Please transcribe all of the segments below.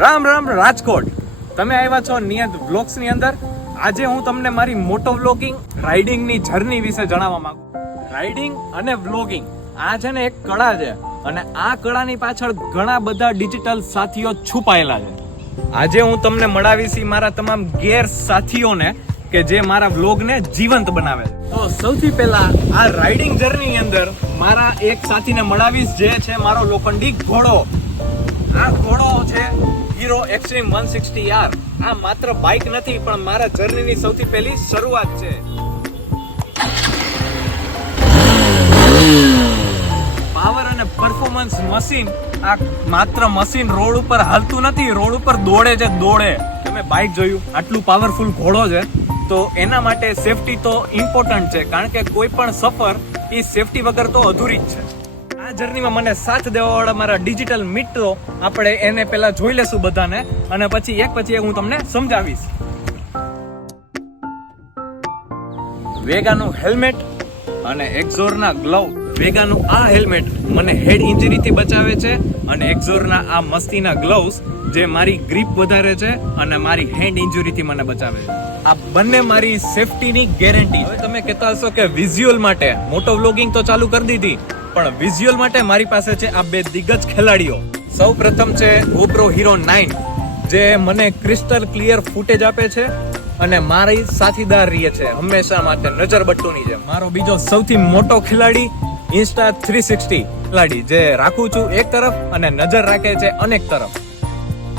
રામ રામ રાજકોટ. તમે આવ્યા છો નિયત વ્લોગ્સ ની અંદર. આજે હું તમને મારી મોટો વ્લોગિંગ રાઇડિંગ ની જર્ની વિશે જણાવવા માંગુ. રાઇડિંગ અને વ્લોગિંગ આ છે ને એક કળા છે અને આ કળાની પાછળ ઘણા બધા ડિજિટલ સાથીઓ છુપાયેલા છે. આજે હું તમને મળાવીશ મારા તમામ ગેર સાથીઓને કે જે મારા વ્લોગને જીવંત બનાવે છે. તો સૌથી પહેલા આ રાઇડિંગ જર્ની ની અંદર મારા એક સાથીને મળાવીશ જે છે મારો લોખંડી ઘોડો. આ ઘોડો છે હીરો એક્સ્ટ્રીમ 160R. આ માત્ર બાઇક નથી પણ મારા જર્નીની સૌથી પહેલી શરૂઆત છે. પાવર અને પરફોર્મન્સ મશીન. આ માત્ર મશીન રોડ ઉપર હાલતું નથી, રોડ ઉપર દોડે છે, દોડે. તમે બાઇક જોયું, આટલું પાવરફુલ ઘોડો છે તો એના માટે સેફટી તો ઇમ્પોર્ટન્ટ છે, કારણ કે કોઈ પણ સફર એ સેફટી વગર તો અધૂરી જ છે. આ જર્નીમાં મને સાથ દેવાવાળા મારા ડિજિટલ મિત્રો, આપણે એને પહેલા જોઈ લેશું બધાને અને પછી એક હું તમને સમજાવીશ. વેગાનું હેલ્મેટ અને એક્ઝોરના ગ્લવ. વેગાનું આ હેલ્મેટ મને હેડ ઇન્જરીથી બચાવે છે અને એક્ઝોરના આ મસ્તીના ગ્લવ્સ જે મારી ગ્રીપ વધારે છે અને મારી હેન્ડ ઇન્જરીથી મને બચાવે છે. આ બંને મારી સેફટીની ગેરંટી. હવે તમે કહેતા હશો કે વિઝ્યુઅલ માટે મોટો વ્લોગિંગ તો ચાલુ કરી દીધી, પણ વિઝ્યુઅલ માટે મારી પાસે છે આ બે દિગ્ગજ ખેલાડીઓ. સૌ પ્રથમ છે GoPro Hero 9 જે મને ક્રિસ્ટલ ક્લિયર ફૂટેજ આપે છે અને મારી સાથીદાર રહે છે હંમેશા માટે નજર બટ્ટુની જેમ. મારો બીજો સૌથી મોટો ખેલાડી Insta360 ખેલાડી જે રાખું છું એક તરફ અને નજર રાખે છે અનેક તરફ.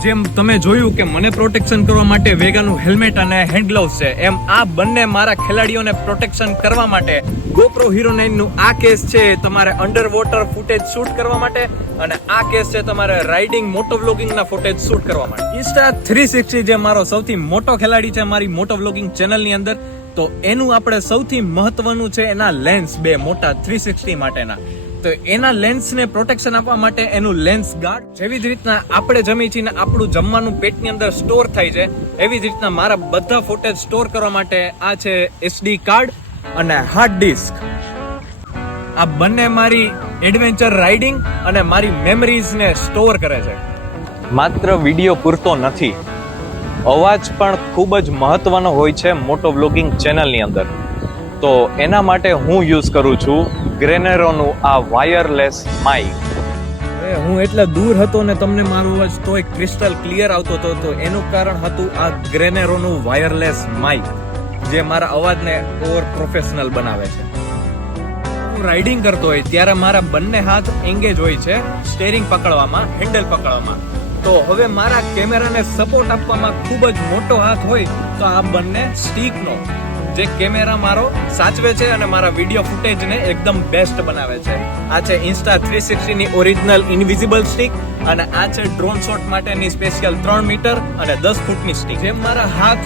જેમ તમે જોયું કે મને પ્રોટેક્શન કરવા માટે વેગાનું હેલ્મેટ અને હેન્ડ ગ્લવ્સ છે, એમ આ બંને મારા ખેલાડીઓને પ્રોટેક્શન કરવા માટે GoPro Hero 9 નું આ કેસ છે તમારે અંડર વોટર ફૂટેજ શૂટ કરવા માટે અને આ કેસ છે તમારે રાઇડિંગ મોટો વ્લોગિંગ ના ફૂટેજ શૂટ કરવા માટે. Insta360 જે મારો સૌથી મોટો ખેલાડી છે મારી મોટો વ્લોગિંગ ચેનલ ની અંદર, તો એનું આપણે સૌથી મહત્વનું છે એના લેન્સ, બે મોટા 360 માટેના. તો એના લેન્સને પ્રોટેક્શન આપવા માટે એનું લેન્સ ગાર્ડ. જેવી જ રીતના આપણે જમી છીએ ને આપણું જમવાનું પેટની અંદર સ્ટોર થાય છે, એવી જ રીતના મારા બધા ફૂટેજ સ્ટોર કરવા માટે આ છે SD કાર્ડ અને હાર્ડ ડિસ્ક. આ બંને મારી એડવેન્ચર રાઇડિંગ અને મારી મેમરીઝને સ્ટોર કરે છે. માત્ર વિડીયો પૂરતો નથી, અવાજ પણ ખૂબ જ મહત્વનો હોય છે મોટો વ્લોગિંગ ચેનલની અંદર. તો એના માટે હું યુઝ કરું છું ગ્રેનેરોનું આ વાયરલેસ માઇક. હું એટલે દૂર હતો ને તમને મારો અવાજ તોય ક્રિસ્ટલ ક્લિયર આવતો હતો, તો એનું કારણ હતું આ ગ્રેનેરોનું વાયરલેસ માઇક જે મારા અવાજને ઓવર પ્રોફેશનલ બનાવે છે. હું રાઇડિંગ કરતો હોય ત્યારે મારા બંને હાથ એંગેજ હોય છે સ્ટેરિંગ પકડવામાં, હેન્ડલ પકડવામાં. તો હવે મારા કેમેરાને સપોર્ટ આપવામાં ખૂબ જ મોટો હાથ હોય તો આ બંને સ્ટીકનો જે કેમેરા મારો સાચવે છે અને મારા વિડીયો ફૂટેજને એકદમ બેસ્ટ બનાવે છે. આ છે Insta360 ની ઓરિજિનલ ઇનવિઝિબલ સ્ટિક અને આ છે ડ્રોન શોટ માટેની સ્પેશિયલ 3 મીટર અને 10 ફૂટની સ્ટિક. જેમ મારા હાથ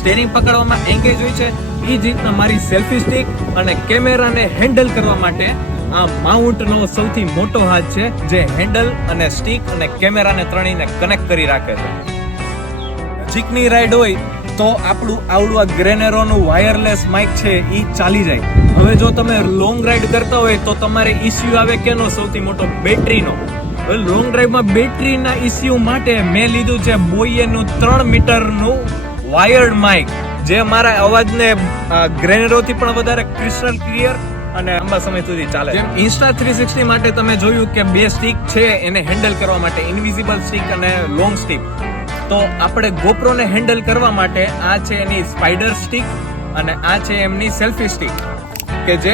સ્ટેરિંગ પકડવામાં એંગેજ હોય છે એ જ રીતના મારી સેલ્ફી સ્ટિક અને કેમેરાને હેન્ડલ કરવા માટે આ માઉન્ટનો સૌથી મોટો હાથ છે જે હેન્ડલ અને સ્ટિક અને કેમેરાને ત્રણેયને કનેક્ટ કરી રાખે છે. નજીકની રાઈડ હોય તો આપણું આવડું આ ગ્રેનેરોનું વાયરલેસ માઇક છે એ ચાલી જાય. હવે જો તમે લોંગ રાઈડ કરતા હોય તો તમારે ઇસ્યુ આવે કેનો? સૌથી મોટો બેટરીનો. હવે લોંગ ડ્રાઈવમાં બેટરીના ઇસ્યુ માટે મેં લીધું છે બોયેનું 3 મીટરનું વાયર્ડ માઇક જે મારા અવાજને ગ્રેનેરોથી પણ વધારે ક્રિસ્ટલ ક્લિયર અને લાંબા સમય સુધી ચાલે. જેમ Insta360 માટે તમે જોયું કે બે સ્ટિક છે એને હેન્ડલ કરવા માટે, ઇનવિઝિબલ સ્ટિક અને લોંગ સ્ટિક. તો આપણે GoPro ને હેન્ડલ કરવા માટે આ છે એની સ્પાઈડર સ્ટિક અને આ છે એમની સેલ્ફી સ્ટિક કે જે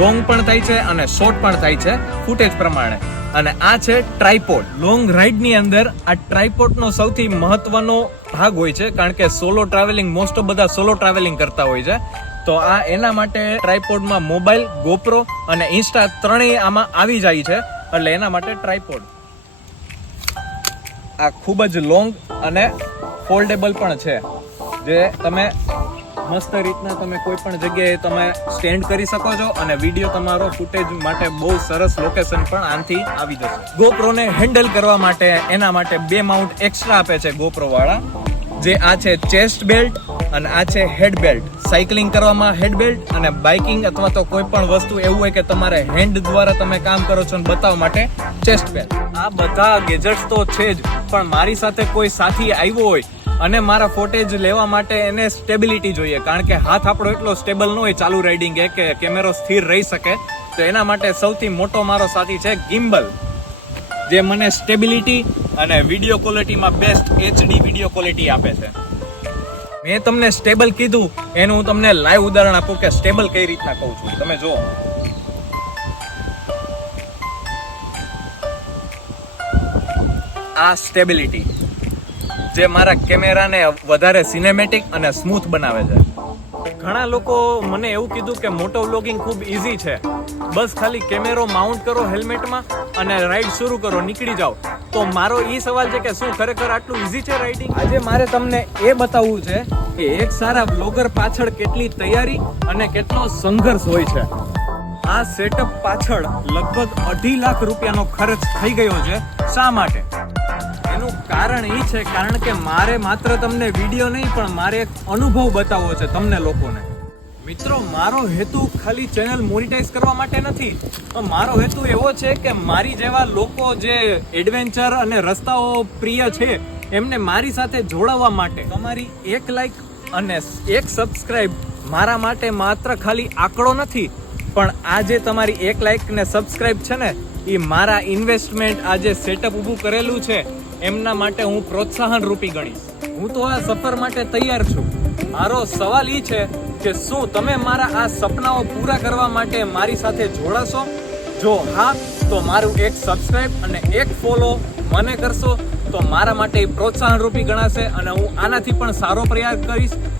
લોંગ પણ થાય છે અને શોર્ટ પણ થાય છે ફૂટેજ પ્રમાણે. અને આ છે ટ્રાયપોડ. લોંગ રાઇડ ની અંદર આ ટ્રાયપોડ નો સૌથી મહત્વનો ભાગ હોય છે, કારણ કે સોલો ટ્રાવેલિંગ મોસ્ટ ઓફ બધા સોલો ટ્રાવેલિંગ કરતા હોય છે. તો આ એના માટે ટ્રાયપોડમાં મોબાઈલ, GoPro અને ઇન્સ્ટા ત્રણેય આમાં આવી જાય છે, એટલે એના માટે ટ્રાયપોડ. આ ખૂબ જ લોંગ અને ફોલ્ડેબલ પણ છે જે તમે મસ્ત રીતના તમે કોઈ પણ જગ્યાએ તમે સ્ટેન્ડ કરી શકો છો અને વિડીયો તમારો ફૂટેજ માટે બહુ સરસ લોકેશન પણ આનાથી આવી જશે. GoPro ને હેન્ડલ કરવા માટે એના માટે બે માઉન્ટ એક્સ્ટ્રા આપે છે GoPro વાળા, જે આ છે ચેસ્ટ બેલ્ટ અને આ છે હેડ બેલ્ટ. સાયકલિંગ કરવામાં હેડ બેલ્ટ અને બાઇકિંગ અથવા તો કોઈ પણ વસ્તુ એવું હોય કે તમારે હેન્ડ દ્વારા તમે કામ કરો છો અને બતાવવા માટે ચેસ્ટ બેલ્ટ. આ બધા ગેજેટ્સ તો છે જ, પણ મારી સાથે કોઈ સાથી આવ્યો હોય અને મારા ફોટેજ લેવા માટે એને સ્ટેબિલિટી જોઈએ, કારણ કે હાથ આપણો એટલો સ્ટેબલ ન હોય ચાલુ રાઇડિંગ કે કેમેરો સ્થિર રહી શકે. તો એના માટે સૌથી મોટો મારો સાથી છે ગિમ્બલ, જે મને સ્ટેબિલિટી અને વિડીયો ક્વોલિટીમાં બેસ્ટ HD વિડીયો ક્વોલિટી આપે છે. મેં તમને સ્ટેબલ કીધું એનું હું તમને લાઈવ ઉદાહરણ આપું કે સ્ટેબલ કઈ રીતના કહું છું. તમે જુઓ, આ સ્ટેબિલિટી જે મારા કેમેરાને વધારે સિનેમેટિક અને સ્મૂથ બનાવે છે. ઘણા લોકો મને એવું કીધું કે મોટો વ્લોગિંગ ખૂબ ઈઝી છે, બસ ખાલી કેમેરો માઉન્ટ કરો હેલ્મેટમાં અને રાઈડ શરૂ કરો, નીકળી જાઓ. તો મારો એ સવાલ છે કે શું ખરેખર આટલું ઈઝી છે રાઇડિંગ? આજે મારે તમને એ બતાવવું છે કે એક સારા બ્લોગર પાછળ કેટલી તૈયારી અને કેટલો સંઘર્ષ હોય છે. આ સેટઅપ પાછળ લગભગ 2.5 લાખ રૂપિયાનો ખર્ચ થઈ ગયો છે. શા માટે? એનું કારણ એ છે કારણ કે મારે માત્ર તમને વિડીયો નહીં પણ મારે એક અનુભવ બતાવવો છે તમને લોકોને. મિત્રો, મારો હેતુ ખાલી ચેનલ મોનિટાઈઝ કરવા માટે નથી, મારો હેતુ એવો છે કે મારી જેવા લોકો જે એડવેન્ચર અને રસ્તાઓ પ્રિય છે એમને મારી સાથે જોડાવા માટે. તમારી 1 લાઈક અને 1 સબસ્ક્રાઇબ મારા માટે માત્ર ખાલી આંકડો નથી, પણ આ જે તમારી 1 લાઈક ને સબસ્ક્રાઇબ છે ને, એ મારા ઇન્વેસ્ટમેન્ટ આ જે સેટઅપ ઊભું કરેલું છે એમના માટે હું પ્રોત્સાહન રૂપી ગણીશ. હું તો આ સફર માટે તૈયાર છું. મારો સવાલ એ છે કે શું તમે મારા આ સપનાઓ પૂરા કરવા માટે મારી સાથે જોડાશો? જો હા, તો મારું 1 સબસ્ક્રાઇબ અને 1 ફોલો મને કરશો તો મારા માટે પ્રોત્સાહન રૂપી ગણાશે અને હું આનાથી પણ સારો પ્રયાસ કરીશ.